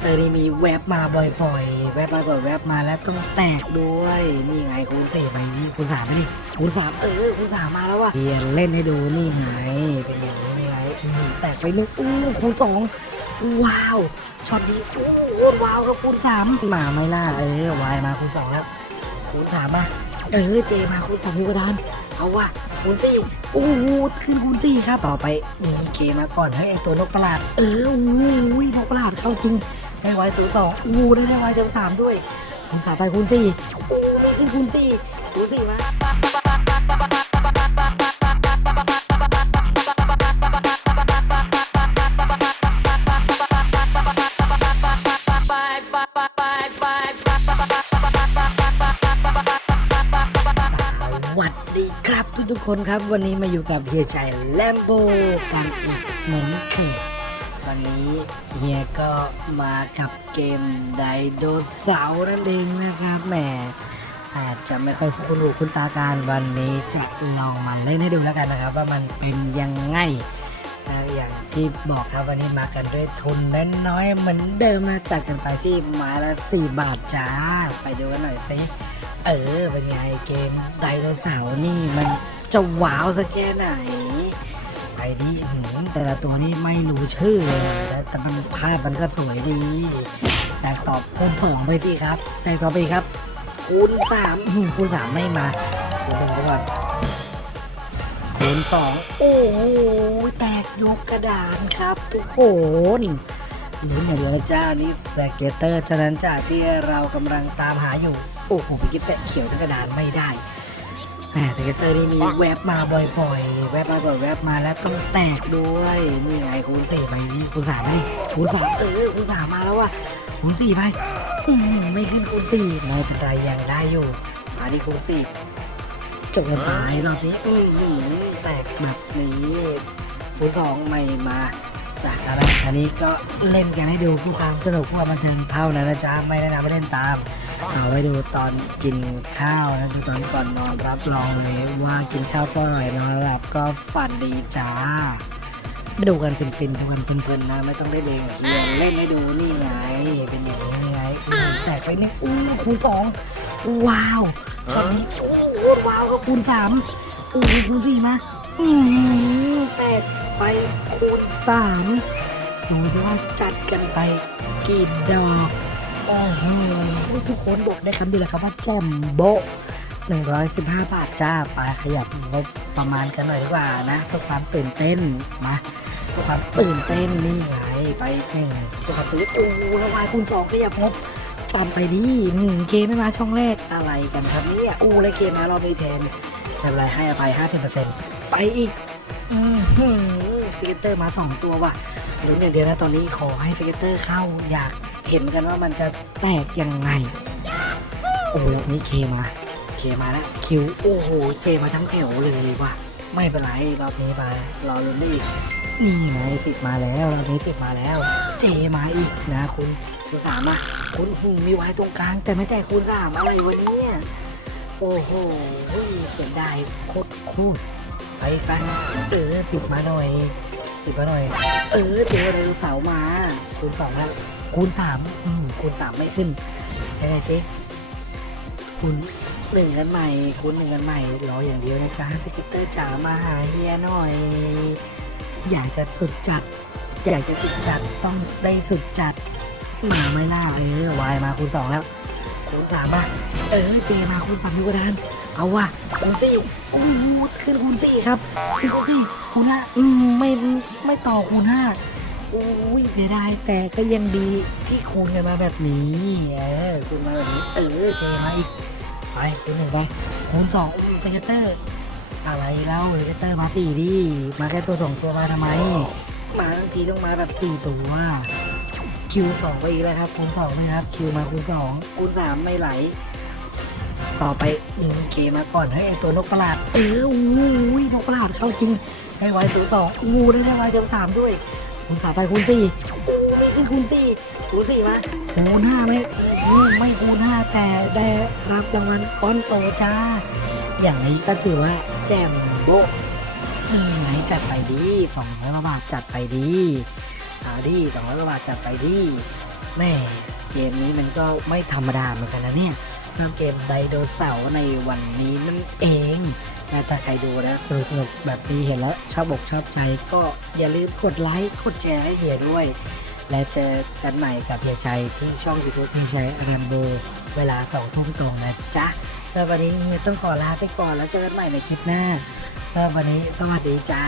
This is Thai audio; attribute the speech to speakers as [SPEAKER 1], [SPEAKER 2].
[SPEAKER 1] เตอร์นี่มีแวบมาบ่อยๆ แวบมาบ่อยแวบมาแล้วต้องแตกด้วย นี่ไงคูณสี่ไปนี่คูณสามไปนี่คูณสามเออคูณสามมาแล้วว่ะเรียนเล่นให้ดูนี่ไงเป็นอย่างนี้ไงแตกไปหนึ่งอู้คูณสองว้าวช็อตนี้อู้ว้าวครับคูณสามมาไม่ล่าเออวายมาคูณสองแล้วคูณสามมาเออเจมาคูณสามที่กระดานเอาว่ะคูณสี่โอ้โหขึ้นคูณสี่ครับต่อไปอืมเคมาก่อนให้ไอตัวนกประหลาด เออโอ้ยนกประหลาดเข้าจริง ได้ไว้ศูสองอู้ได้ได้ไวเดียวสามด้วยคูณสามไปคูณสี่อู้ไม่ขึ้นคูณสี่คูณสี่มาวัสดีครับทุกทุกๆคนครับ วันนี้มาอยู่กับเฮียใจแลมโบกันอีกเหมือนเคย วันนี้เฮียก็มากับเกมไดโนเสาร์นั่นเองนะครับแหมอาจจะไม่ค่อยคุ้นหูคุ้นตาการวันนี้จะลองมาเล่นให้ดูแล้วกันนะครับ ว่ามันเป็นยังไงนะอย่างที่บอกครับวันนี้มากันด้วยทุนน้อยๆเหมือนเดิมนะจัดกันไปที่ไม้ละ 4 บาทจ้า ไปดูกันหน่อยสิเออเป็นไงเกมไดโนเสาร์นี่มันจะว้าวสักแค่ไหน ไปดิหืมแต่ละตัวนี่ไม่รู้ชื่อเลยแต่มันภาพมันก็สวยดีแต่ตอบคูณสองไปดีครับแต่ต่อไปครับ คูณสามคูณสามไม่มาคูณหนึ่งไปก่อนคูณสองโอ้โหแตกยกกระดานครับทุกคนลุ้นอย่างเดียวนะจ้านี่สเก็ตเตอร์ฉะนั้นจ้าที่เรากำลังตามหาอยู่ โอ้โหพี่กิ๊บแตะเขียวกระดานไม่ได้ แหมสเก็ตเตอร์นี่มีแวบมาบ่อยๆ แวบมาบ่อยแวบมาแล้วต้องแตกด้วย นี่ไงคูณสี่ไปนี่คูณสามไปนี่คูณสามเออคูณสามมาแล้วว่ะคูณสี่ไปอื้อหือไม่ขึ้นคูณสี่ไม่เป็นไรยังได้อยู่มาที่คูณสี่จบกันไปรอบนี้อื้อหือแตกแบบนี้คูณสองไม่มาจากอะไรอันนี้ก็เล่นกันให้ดูเพื่อความสนุกเพื่อความบันเทิงเท่านั้นนะจ๊ะไม่แนะนำให้เล่นตาม เอาไว้ดูตอนกินข้าวนะดูตอนก่อนนอนรับรองเลยว่ากินข้าวก็อร่อยนอนหลับก็ฝันดีจ้าดูกันฟินๆทำกันเพลินๆนะไม่ต้องได้เลงเฮียเล่นให้ดูนี่ไงเป็นอย่างนี้ไงแตกไปนี่อู้คูณสองว้าวตอนนี้อู้คูณว้าวก็คูณสามอู้คูณสี่มาอืมแตกไปคูณสามดูสิว่าจัดกันไปกี่ดอก อ้โหทุกคนบอกได้คำเดียวเลยครับว่าแจ่มโบะ115 บาทจ้าไปขยับงบประมาณกันหน่อยดีกว่านะเพื่อความตื่นเต้นมาเพื่อความตื่นเต้นนี่ไงไปหนึ่งเพื่อความตื่นเต้นโอ้โหละวายคูณสองขยับงบจำไปดิอืมเคไม่มาช่องแรกอะไรกันครับเนี่ยอู้แล้วเคมารอบนี้แทนไม่เป็นไรให้อภัย50%ไปอีกอืมสเก็ตเตอร์มาสองตัวว่ะลุ้นอย่างเดียวนะตอนนี้ขอให้สเก็ตเตอร์เข้าอยาก เห็นกันว่ามันจะแตกยังไง โอ้โหนี่เคมา เคมาแล้วคิว โอ้โหเจมาทั้งแถวเลยว่ะ ไม่เป็นไรรอบนี้มารอลุ้นได้อีกนี่ไงสิบมาแล้วรอบนี้สิบมาแล้ว เจมาอีกนะคุณคุณสามอะคุณหูมีไว้ตรงกลางแต่ไม่แต่คุณสามอะไรวะเนี่ยโอ้โหเสียดายโคตรคูดไปกันเออสิบมาหน่อยสิบมาหน่อย เออเจอไดโนเสาร์มาคูณสองแล้ว คูณสามอืมคูณสามไม่ขึ้นยังไงซิคูณหนึ่งกันใหม่คูณหนึ่งกันใหม่รออย่างเดียวนะจ๊ะสกิตเตอร์จ๋ามาหาเฮียหน่อย อยากจะสุดจัด อยากจะสุดจัดต้องได้สุดจัดมาไม่ล่าเออวายมาคูณสองแล้วคูณสามป่ะเออเจมาคูณสามยูกระดานเอาว่ะคูณสี่โอ้โหขึ้นคูณสี่ครับคูณสี่คูณห้าอืมไม่ไม่ต่อคูณห้า อุ้ยเสียดายแต่ก็ยังดีที่คูณกันมาแบบนี้เออคูณมาแบบนี้เออเจมาอีกไปคูณหนึ่งไปคูณสองเซกเตอร์ อะไรเล่าเซกเตอร์มาสี่ดิมาแค่ตัวสองตัวมาทำไม มาบางทีต้องมาแบบสี่ตัวคิวสองไปอีกแล้วครับคูณสองนะครับคิวมาคูณสองคูณสามไม่ไหล ต่อไปหนึ่งเคมาก่อนให้ไอ้ตัวนกประหลาดเอออุ้ยนกประหลาดเข้าจริงได้ไว้ตัวสองงูได้ได้ไว้ตัวสามด้วย คูณสามไปคูณสี่อู้ไม่ขึ้นคูณสี่คูณสี่มาคูณห้าไม่อู้ไม่คูณห้าแต่ได้รับรางวัลก้อนโตจ้า อย่างนี้ก็ถือว่าแจ่มโบ๊ะนี่ไงจัดไปดีสองร้อยบาทจัดไปดีเอาดีสองร้อยบาทจัดไปดีแม่เกมนี้มันก็ไม่ธรรมดาเหมือนกันนะเนี่ย สำหรับเกมไดโนเสาร์ในวันนี้นั่นเองและถ้าใครดูแล้วสนุกแบบนี้เห็นแล้วชอบอกชอบใจก็อย่าลืมกดไลค์กดแชร์ให้เฮียด้วย และเจอกันใหม่กับเฮียชัยที่ช่องยูทูบเฮียชัยอารันโบเวลาสองทุ่มตรงนะจ๊ะสำหรับวันนี้เฮียต้องขอลาไปก่อนแล้วเจอกันใหม่ในคลิปหน้าสำหรับวันนี้สวัสดีจ้า